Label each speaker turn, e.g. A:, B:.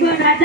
A: ಗುಣದ